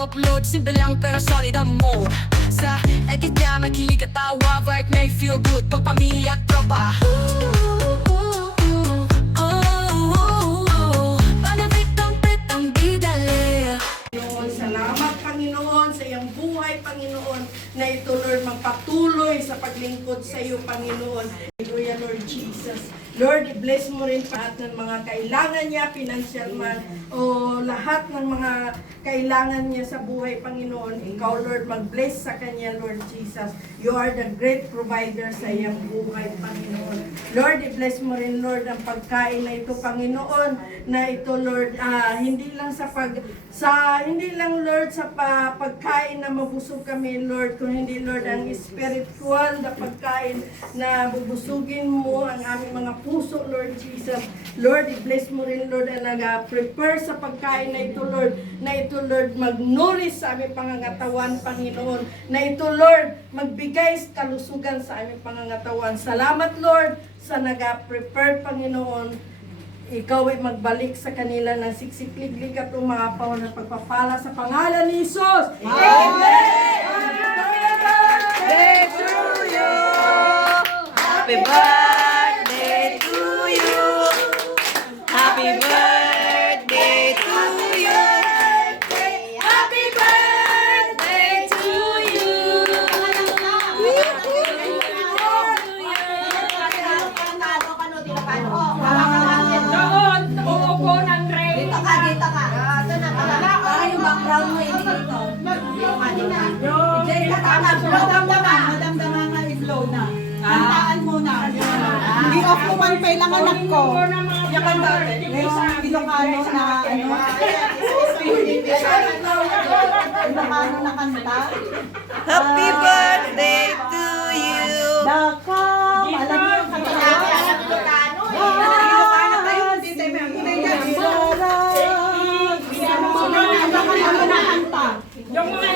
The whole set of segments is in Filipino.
upload, simple lang pero solid ang mo. Sa edit niya makilig at tawa, vibe may feel good, pag pamilya at tropa. Panabit ang bidali. Salamat Panginoon sa iyong buhay Panginoon na ito Lord magpatuloy sa paglingkod sa iyo Panginoon. Hallelujah Lord Jesus. Lord, bless mo rin lahat ng mga kailangan niya, financial man, o lahat ng mga kailangan niya sa buhay, Panginoon. Ikaw, Lord, mag-bless sa kanya, Lord Jesus. You are the great provider sa iyang buhay, Panginoon. Lord, i-bless mo rin, Lord, ang pagkain na ito, Panginoon, na ito, Lord, hindi lang Lord, sa pagkain na mabusog kami, Lord, kung hindi, Lord, ang spiritual na pagkain na bubusugin mo ang aming mga puso, Lord Jesus. Lord, i-bless mo rin, Lord, na nag-prepare sa pagkain na ito, Lord, mag-nourish sa aming pangangatawan, Panginoon, na ito, Lord, magbigay kalusugan sa aming pangangatawan. Salamat, Lord, sa nag-prepare, Panginoon. Ikaw ay magbalik sa kanila ng siksikliglig at umapaw ng pagpapala sa pangalan ni Jesus. Amen! Birthday to you. Happy birthday to you. Happy birthday to you. Happy birthday to you. Dito ka. Para yung background mo hindi dito. Madamdaman nga i-blow na. Kantaan mo na. I-off mo man pa ilang anak ko. Yung kanta, Ilocano na ano. Ilocano na kanta. Happy birthday to you. Dakam. Alam mo yung kanta na yun? Ilocano kayo. Hindi tayo may ano na kanta. Yung mga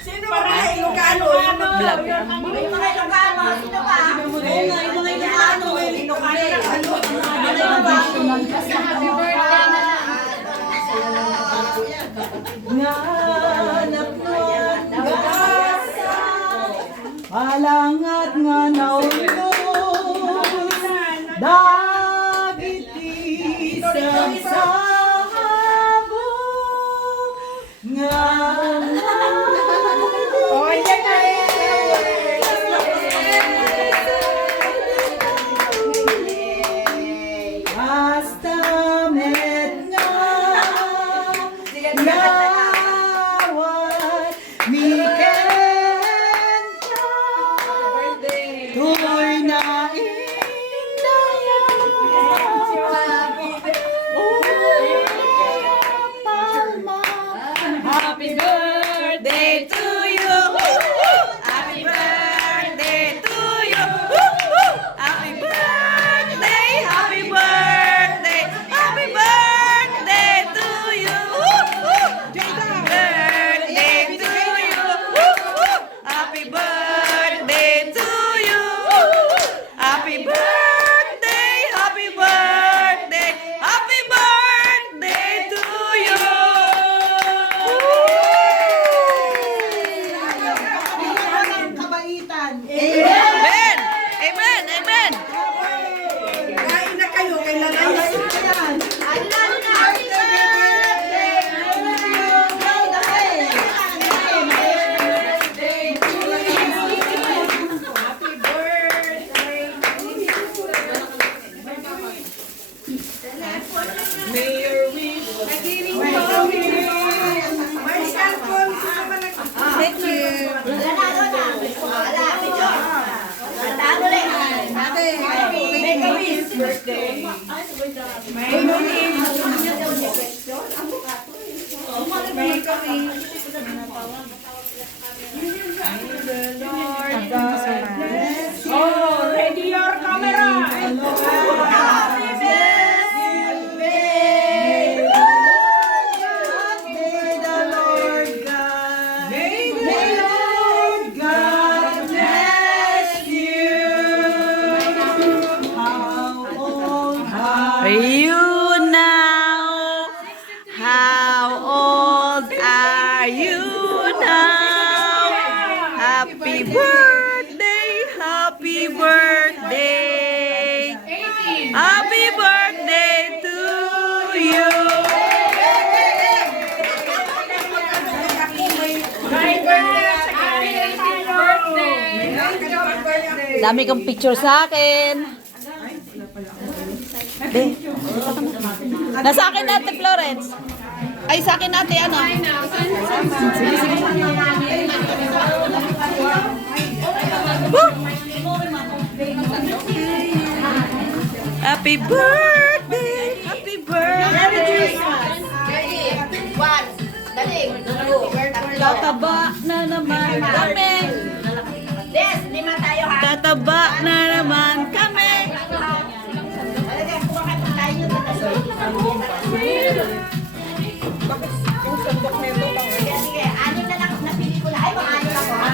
sino ba mga Ilocano? Vlog. Yung mga Ilocano, sino ba? Yung mga Ilocano. Nganap mo ang gasa, alangat nga naulog, dagiti sa habog, hasta met nga nawat miken ka tuloy na indayan palma. Happy birthday to you. Happy birthday to you. Happy birthday, happy birthday, happy birthday to you. Happy birthday to you. Happy birthday to you. Happy birthday, happy birthday, happy birthday to you. Kabaitan. Amen! Amen! Amen! Kain na kayo, kay lalayas. Thank you. Wala na. Wala. Dami kang picture sa akin. Be, nasa akin ate Florence. Ay, sa akin ate, ano? Sige, sige. Woo! Happy birthday! Happy birthday! One. Dali. Tataba na naman kami. Des, 5 tayo ha. Tataba na naman kami. Talaga, kumakit tayo. Sige, sige. 6 na lang napili ko na. Ay, mga 6 ako ha.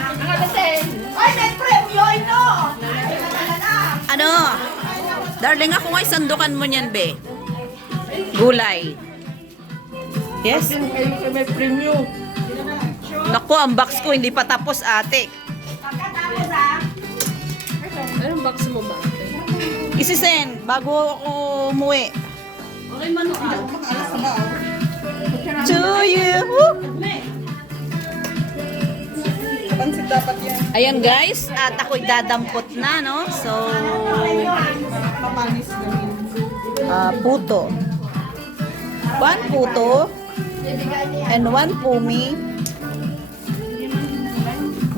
Ay, may premyo ito. Ano? Darling, ako nga sandukan mo niyan, be. Gulay. Yes? May premium. Naku, ang box ko hindi pa tapos, ate. Pagkatapos ha. Anong box mo ba? Isisend bago ako umuwi. Okay, mano ah. To you. Woo! Pansit dapat yan. Ayan guys, at ako'y dadampot na, no? So, Mapanis namin. puto. 1 puto and 1 pumi.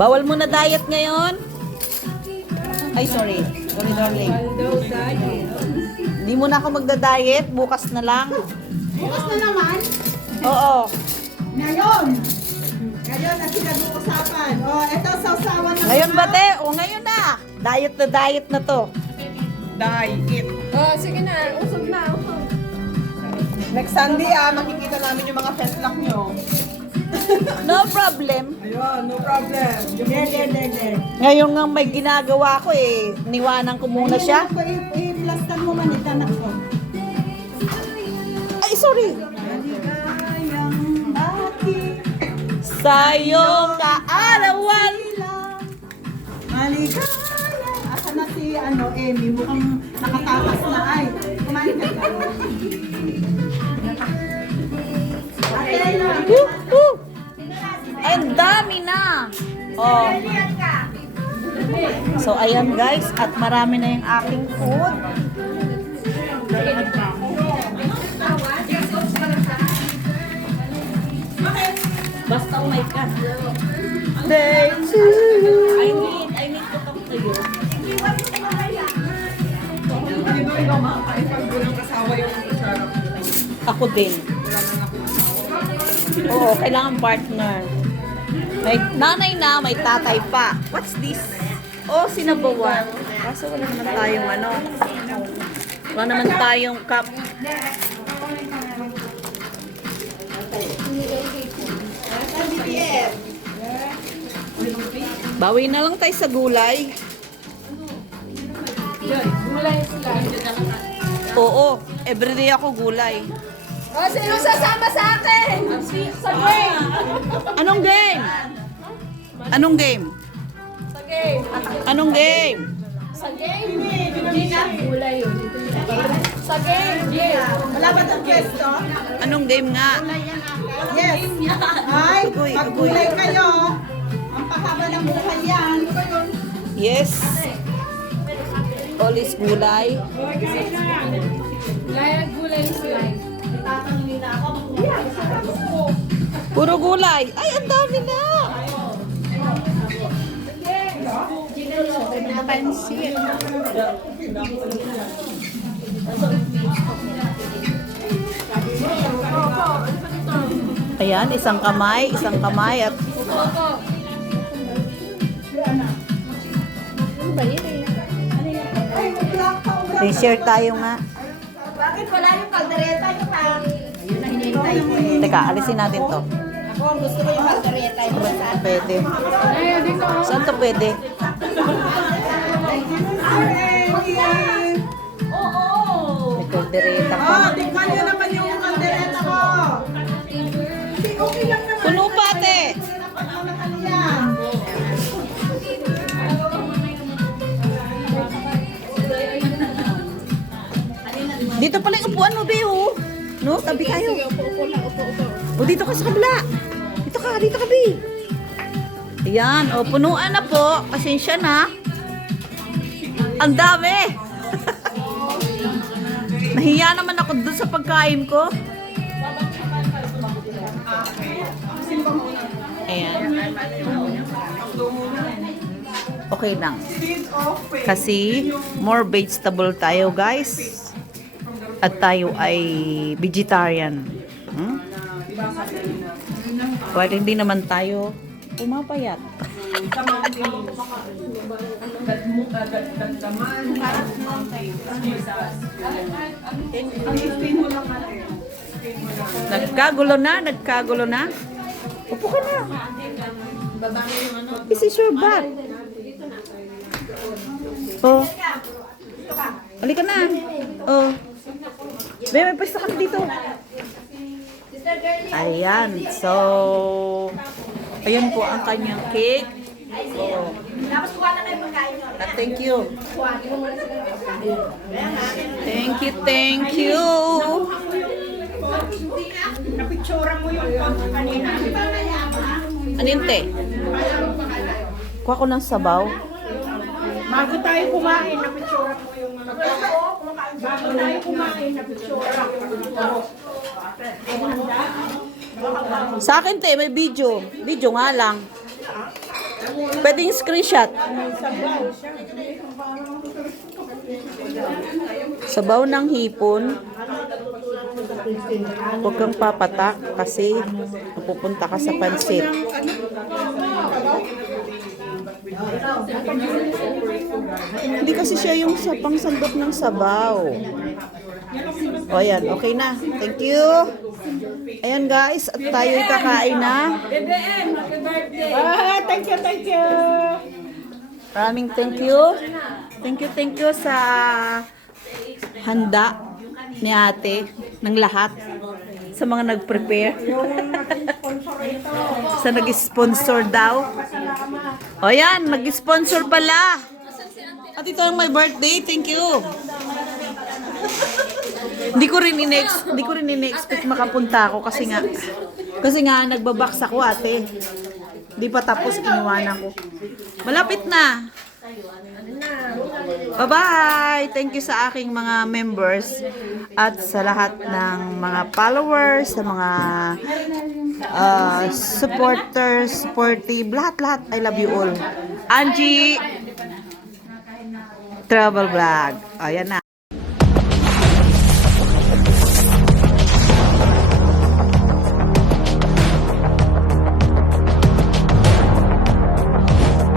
Bawal mo na diet ngayon? Ay, sorry. Sorry, darling. Hindi mo na ako magda-diet. Bukas na lang. Bukas na naman. Oo. Ngayon. Ngayon na pinag-uusapan. Oh, ito sausawan na. Ngayon ba, te? O, ngayon na. Diet na to. Diet. Oh, sige na. Usog na. Usog. Next Sunday makikita namin yung mga festlock nyo. No problem. Ayun, no problem. There. Ngayon nga may ginagawa ko eh. Niwanan ko muna siya. I-plastan mo man ito, anak ko. Ay, sorry. Maligayang aking Sa iyong kaarawan. maligaya. Asa na si Amy? Mukhang nakatakas na ay. Kumain ka ka. Woo! Ay, ang dami na. Oh. So, ayan guys. At marami na yung aking food. Basta umay ka. Day to you. I need to talk to you. Hindi ba ikaw makakain pag walang kasawa yung kutsara? Ako din. Oo, kailangan partner. May nanay na, may tatay pa. What's this? Oh, sinabawan. Kaso wala naman tayong ano. Wala naman tayong cup. Bawi na lang tayo sa gulay. Gulay sila. Oo, everyday ako gulay. Oh, sino sasama sa akin? Sa game. Anong game? Anong game? Sa game. Anong game? Sa game. Hindi na. Gulay yun. Sa game. Yeah. Wala ba itong pwesto? Anong game nga? Yes. Ay, Ugoy, pag ugoy. gulay kayo, ang pahaba ng buhay yan. Yes. All is gulay. Gulay sila. Puro gulay. Ay, ang dami na. Napansin. Ayan, isang kamay at share tayo nga. Bakit wala yung kaldereta nyo pa? Ayun na hinihintay ko eh. Teka, alisin natin to. Ako, gusto ko yung kaldereta yung saan. Pwede. Saan to pwede? May kaldereta pa. Oh, tingnan nyo naman yung kaldereta ko. Okay lang naman. Puno pa, ate. Yan. Dito pala yung upuan mo, Beo. No, tabi tayo. O, dito ka sa kabila. Dito ka, Beo. Ayan, o, punuan na po. Pasensya na. Ang dami! Nahiya naman ako dun sa pagkain ko. Ayan. Okay lang. Kasi more vegetable tayo, guys. At tayo ay vegetarian. Well, hindi naman tayo pumapayat. Nagkagulo na. Upo ka na. This is your bag. Oh. Halika na. Oh. May pwesto ka na dito. Ayan. So, ayan po ang kanyang cake. Oh. Tapos kuha na kayo pagkain nyo. Thank you. Thank you. Napictura mo yung kanina. Ano yun, te? Kuha ko ng sabaw. Bago tayo kumain, napictura mo yung mga bago tayo kumain, napictura. Sa akin, te, may video. Video nga lang. Pwedeng screenshot. Sabaw ng hipon. Huwag kang papatak kasi pupunta ka sa pansit. Hindi kasi siya yung pangsandok ng sabaw. O ayan, okay na. Thank you. Ayan guys, at tayo'y kakain na. Thank you. Maraming thank you. Thank you sa handa ni ate ng lahat. Sa mga nag-prepare. Sa nag-sponsor daw. O yan, nag-sponsor pala. At ito ang my birthday. Thank you. Hindi ko rin in-expect makapunta ako kasi nga nagbabox ako, ate. Hindi pa tapos, iniwanan ko. Malapit na. Bye-bye! Thank you sa aking mga members at sa lahat ng mga followers, sa mga supporters, supportive, lahat. I love you all. Angie Travel Vlog. Ayan na.